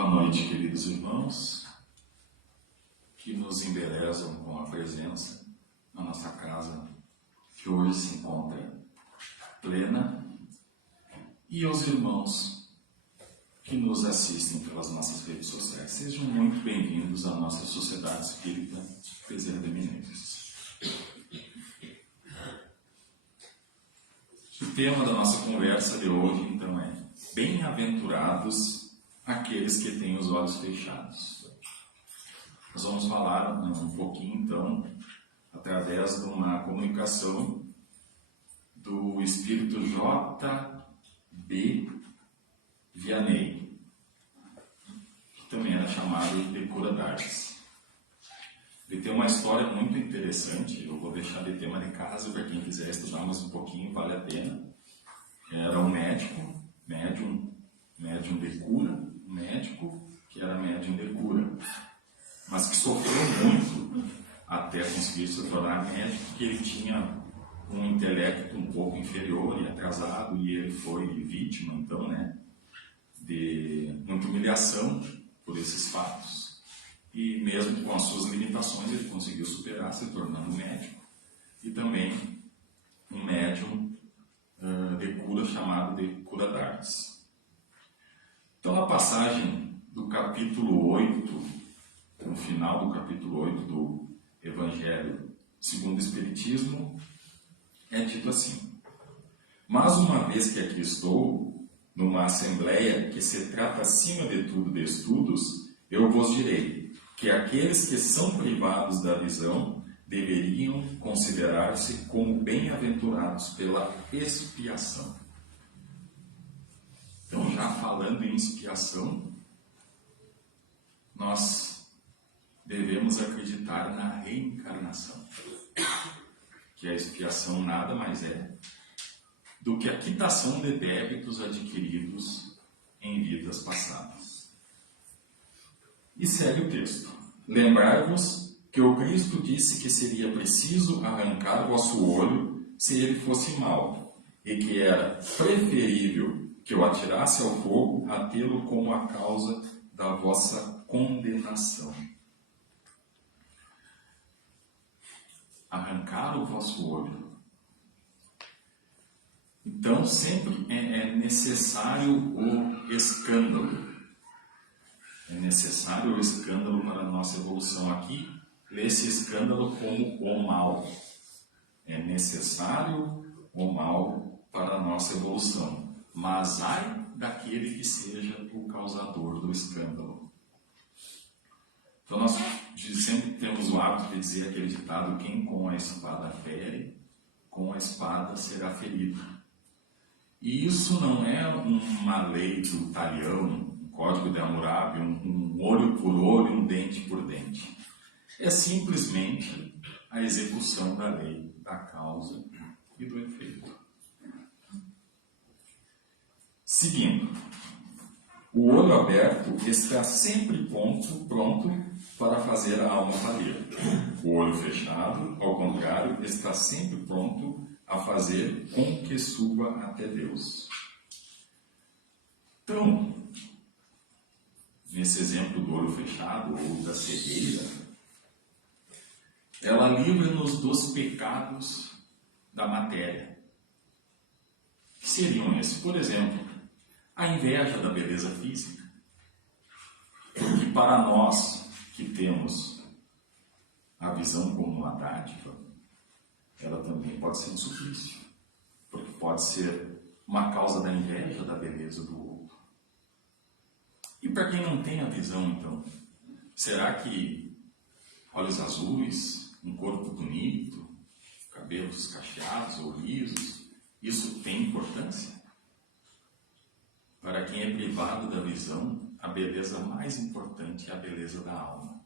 Boa noite, queridos irmãos, que nos embelezam com a presença na nossa casa, que hoje se encontra plena, e aos irmãos que nos assistem pelas nossas redes sociais. Sejam muito bem-vindos à nossa Sociedade Espírita Bezerra de Menezes. O tema da nossa conversa de hoje, então, é Bem-aventurados aqueles que têm os olhos fechados. Nós vamos falar um pouquinho, então, através de uma comunicação do Espírito J.B. Vianney, que também era chamado de Cura d'Ars. Ele tem uma história muito interessante, eu vou deixar de tema de casa para quem quiser estudar mais um pouquinho, vale a pena. Era um médico, médium de cura, um médico que era médium de cura, mas que sofreu muito até conseguir se tornar médico, porque ele tinha um intelecto um pouco inferior e atrasado, e ele foi vítima, então, de muita humilhação por esses fatos. E mesmo com as suas limitações, ele conseguiu superar, se tornando médico, e também um médium de cura chamado de Cura d'Ars. Então, na passagem do capítulo 8, no final do capítulo 8 do Evangelho segundo o Espiritismo, é dito assim: mas uma vez que aqui estou, numa assembleia que se trata acima de tudo de estudos, eu vos direi que aqueles que são privados da visão deveriam considerar-se como bem-aventurados pela expiação. Então, já falando em expiação, nós devemos acreditar na reencarnação, que a expiação nada mais é do que a quitação de débitos adquiridos em vidas passadas. E segue o texto: lembrai-vos que o Cristo disse que seria preciso arrancar vosso olho se ele fosse mau, e que era preferível que eu atirasse ao fogo a tê-lo como a causa da vossa condenação. Arrancar o vosso olho. Então, sempre é necessário o escândalo. É necessário o escândalo para a nossa evolução. Aqui, lê esse escândalo como o mal. É necessário o mal para a nossa evolução. Mas ai daquele que seja o causador do escândalo. Então, nós sempre temos o hábito de dizer aquele ditado: quem com a espada fere, com a espada será ferido. E isso não é uma lei do talião, um código de Hammurabi, um olho por olho, um dente por dente. É simplesmente a execução da lei, da causa e do efeito. Seguindo, o olho aberto está sempre pronto para fazer a alma valer. O olho fechado, ao contrário, está sempre pronto a fazer com que suba até Deus. Então, nesse exemplo do olho fechado ou da cegueira, ela livra-nos dos pecados da matéria. Que seriam esses? Por exemplo, a inveja da beleza física. Porque para nós que temos a visão como uma dádiva, ela também pode ser um suplício. Porque pode ser uma causa da inveja da beleza do outro. E para quem não tem a visão, então, será que olhos azuis, um corpo bonito, cabelos cacheados ou lisos, isso tem importância? Para quem é privado da visão, a beleza mais importante é a beleza da alma.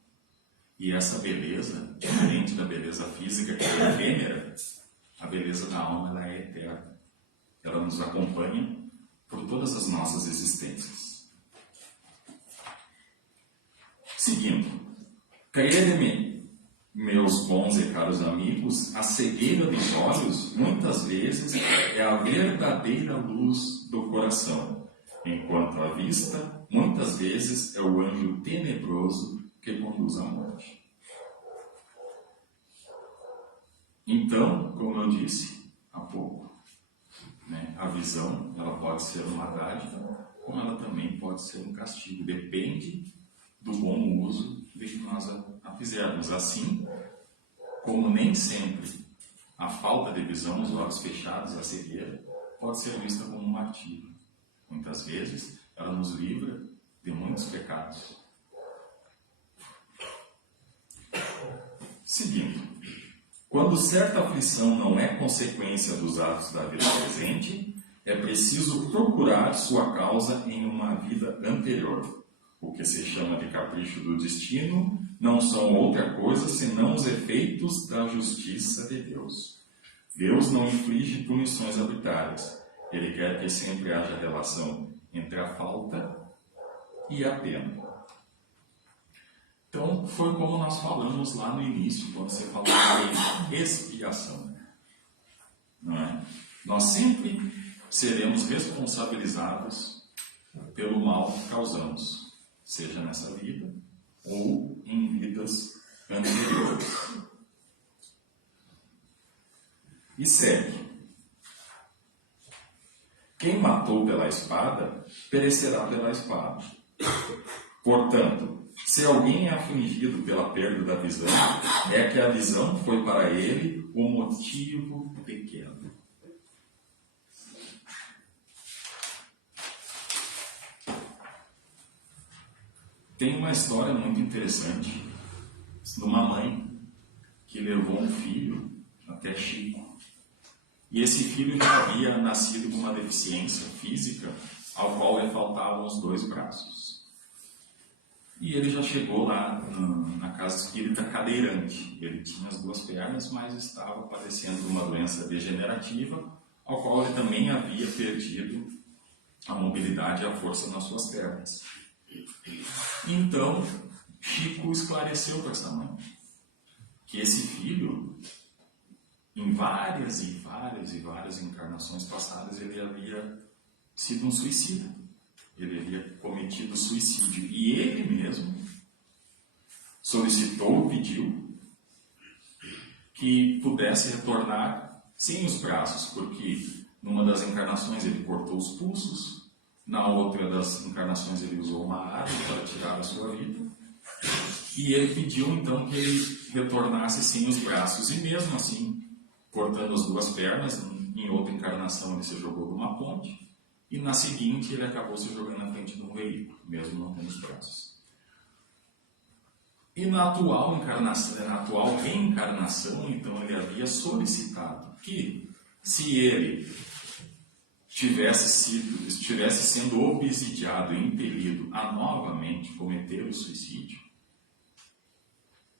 E essa beleza, diferente da beleza física, que é efêmera, a beleza da alma ela é eterna. Ela nos acompanha por todas as nossas existências. Seguindo, crede-me, meus bons e caros amigos, a cegueira dos olhos, muitas vezes, é a verdadeira luz do coração. enquanto a vista, muitas vezes, é o anjo tenebroso que conduz à morte. Então, como eu disse há pouco, a visão ela pode ser uma dádiva, como ela também pode ser um castigo. Depende do bom uso de que nós a fizermos. Assim, como nem sempre a falta de visão, os olhos fechados, a cegueira, pode ser vista como um martírio. Muitas vezes, ela nos livra de muitos pecados. Seguindo. Quando certa aflição não é consequência dos atos da vida presente, é preciso procurar sua causa em uma vida anterior. O que se chama de capricho do destino não são outra coisa senão os efeitos da justiça de Deus. Deus não inflige punições arbitrárias. Ele quer que sempre haja relação entre a falta e a pena. Então, foi como nós falamos lá no início, quando você falou em expiação. Não é? Nós sempre seremos responsabilizados pelo mal que causamos, seja nessa vida ou em vidas anteriores. E segue. Quem matou pela espada, perecerá pela espada. Portanto, se alguém é afligido pela perda da visão, é que a visão foi para ele o motivo pequeno. Tem uma história muito interessante de uma mãe que levou um filho até Chico. E esse filho já havia nascido com uma deficiência física, ao qual lhe faltavam os 2 braços. E ele já chegou lá na casa espírita cadeirante. Ele tinha as 2 pernas, mas estava padecendo de uma doença degenerativa, ao qual ele também havia perdido a mobilidade e a força nas suas pernas. Então, Chico esclareceu para essa mãe que esse filho, em várias encarnações passadas, ele havia sido um suicida. Ele havia cometido suicídio. E ele mesmo solicitou, pediu que pudesse retornar sem os braços, porque numa das encarnações ele cortou os pulsos, na outra das encarnações ele usou uma arma para tirar a sua vida. E ele pediu então que ele retornasse sem os braços. E mesmo assim, cortando as 2 pernas, em outra encarnação ele se jogou de uma ponte. E na seguinte ele acabou se jogando na frente de um veículo, mesmo não tendo os braços. E na atual reencarnação, então ele havia solicitado que, se ele estivesse sendo obsidiado e impelido a novamente cometer o suicídio,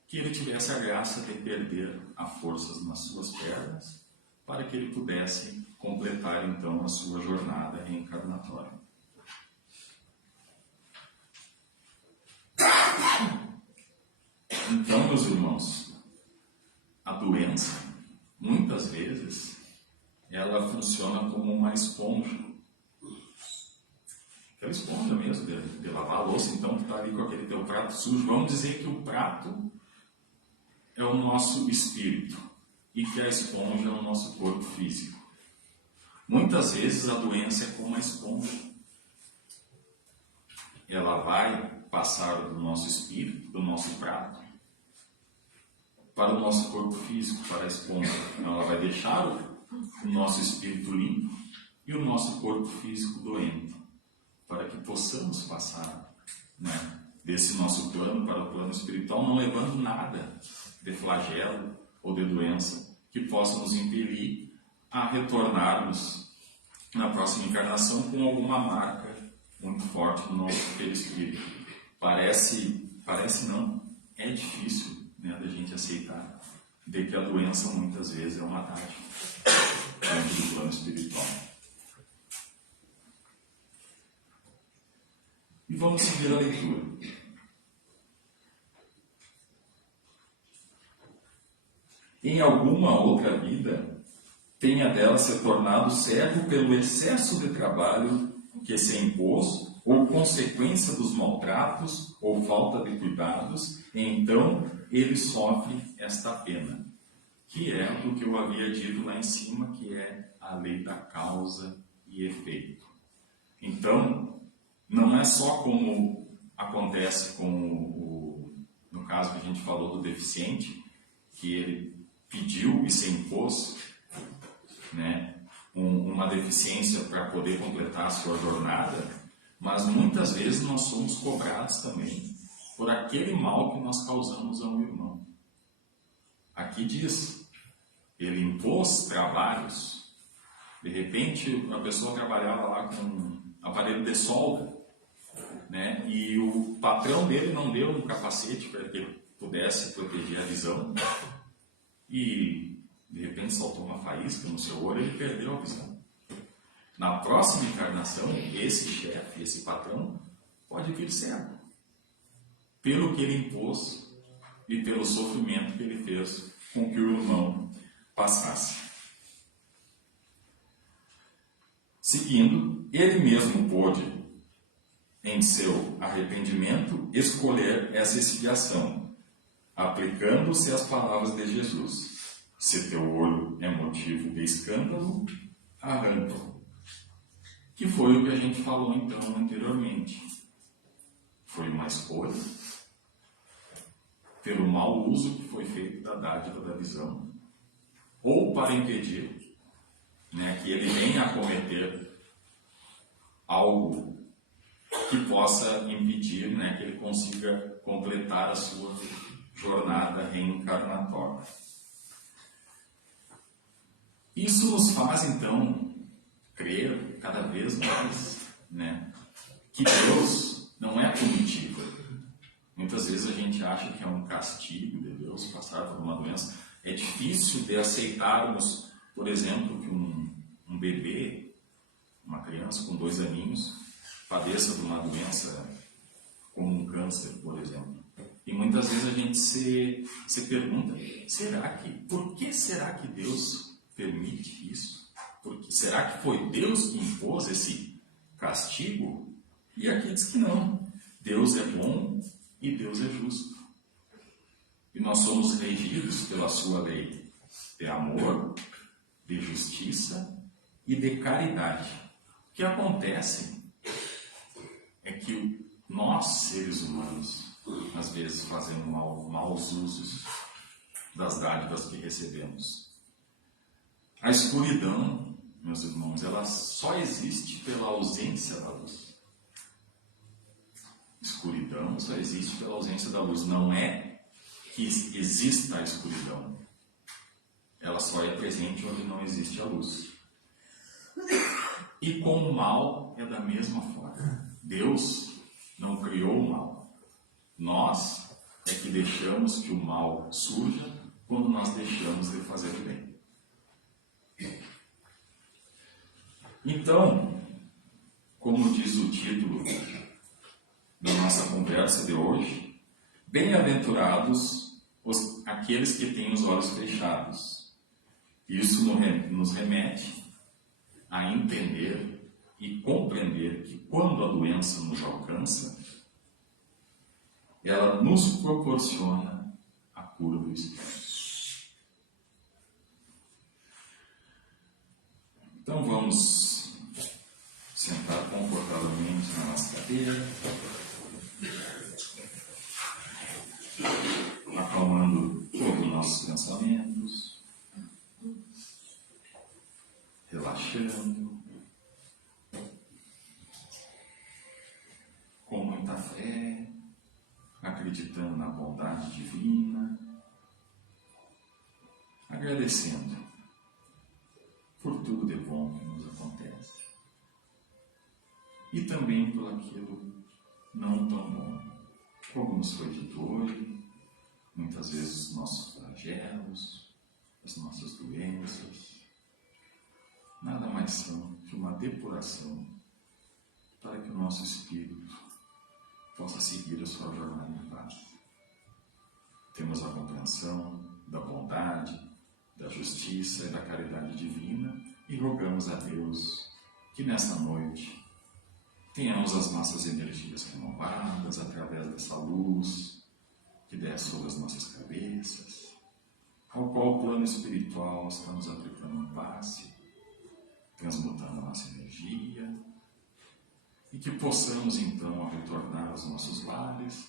que ele tivesse a graça de perder a força nas suas pernas, para que ele pudesse completar então a sua jornada reencarnatória. Então, meus irmãos, a doença, muitas vezes, ela funciona como uma esponja. Aquela esponja mesmo, de lavar a louça, então, que está ali com aquele teu prato sujo. Vamos dizer que o prato é o nosso espírito e que a esponja é o nosso corpo físico. Muitas vezes a doença é como uma esponja. Ela vai passar do nosso espírito, do nosso prato, para o nosso corpo físico, para a esponja. Ela vai deixar o nosso espírito limpo e o nosso corpo físico doente, para que possamos passar, desse nosso plano para o plano espiritual, não levando nada de flagelo ou de doença que possa nos impelir a retornarmos na próxima encarnação com alguma marca muito forte no nosso perispírito. Parece não, é difícil da gente aceitar de que a doença muitas vezes é uma dádiva dentro do plano espiritual. E vamos seguir a leitura. Em alguma outra vida, tenha dela se tornado cego pelo excesso de trabalho que se impôs, ou consequência dos maltratos ou falta de cuidados, então ele sofre esta pena, que é o que eu havia dito lá em cima, que é a lei da causa e efeito. Então, não é só como acontece no caso que a gente falou do deficiente, que ele pediu e se impôs, né, uma deficiência para poder completar a sua jornada, mas muitas vezes nós somos cobrados também por aquele mal que nós causamos a um irmão. Aqui diz, ele impôs trabalhos. De repente, a pessoa trabalhava lá com um aparelho de solda, né, e o patrão dele não deu um capacete para que ele pudesse proteger a visão, e de repente saltou uma faísca no seu olho e ele perdeu a visão. Na próxima encarnação, esse chefe, esse patrão, pode vir cego, pelo que ele impôs e pelo sofrimento que ele fez com que o irmão passasse. Seguindo, ele mesmo pôde, em seu arrependimento, escolher essa expiação, aplicando-se às palavras de Jesus. Se teu olho é motivo de escândalo, arranca-o. Que foi o que a gente falou então anteriormente. Foi uma escolha pelo mau uso que foi feito da dádiva da visão, ou para impedir, né, que ele venha a cometer algo que possa impedir, né, que ele consiga completar a sua jornada reencarnatória. Isso nos faz, então, crer cada vez mais, né, que Deus não é punitivo. Muitas vezes a gente acha que é um castigo de Deus passar por uma doença. É difícil de aceitarmos, por exemplo, que um bebê, uma criança com 2 aninhos, padeça de uma doença como um câncer, por exemplo. E muitas vezes a gente se pergunta, por que será que Deus permite isso? Será que foi Deus que impôs esse castigo? E aqui diz que não. Deus é bom e Deus é justo. E nós somos regidos pela sua lei de amor, de justiça e de caridade. O que acontece é que nós, seres humanos, às vezes fazemos maus usos das dádivas que recebemos. A escuridão, meus irmãos, ela só existe pela ausência da luz. Escuridão só existe pela ausência da luz. Não é que exista a escuridão. Ela só é presente onde não existe a luz. E com o mal é da mesma forma. Deus não criou o mal. Nós é que deixamos que o mal surja quando nós deixamos de fazer o bem. Então, como diz o título da nossa conversa de hoje, bem-aventurados aqueles que têm os olhos fechados. Isso nos remete a entender e compreender que quando a doença nos alcança, ela nos proporciona a cura do espírito. Então vamos sentar confortavelmente na nossa cadeira, acalmando todos os nossos pensamentos, relaxando, com muita fé, acreditando na bondade divina, agradecendo por tudo de bom que nos acontece e também por aquilo não tão bom, como nos foi dito hoje, muitas vezes os nossos flagelos, as nossas doenças, nada mais são que uma depuração para que o nosso espírito possa seguir a sua jornada em paz. Temos a compreensão da bondade, da justiça e da caridade divina e rogamos a Deus que nesta noite tenhamos as nossas energias renovadas através dessa luz que desce sobre as nossas cabeças, ao qual o plano espiritual está nos aplicando um passe, transmutando a nossa energia, e que possamos então, ao retornar aos nossos lares,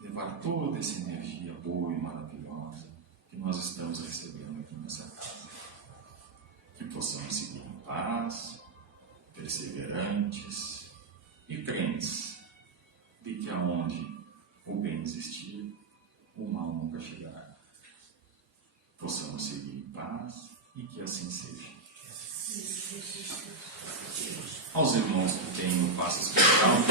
levar toda essa energia boa e maravilhosa que nós estamos recebendo aqui nessa casa. Que possamos seguir em paz, perseverantes e crentes de que aonde o bem existir, o mal nunca chegará. Possamos seguir em paz e que assim seja. Aos irmãos que têm o passe especial,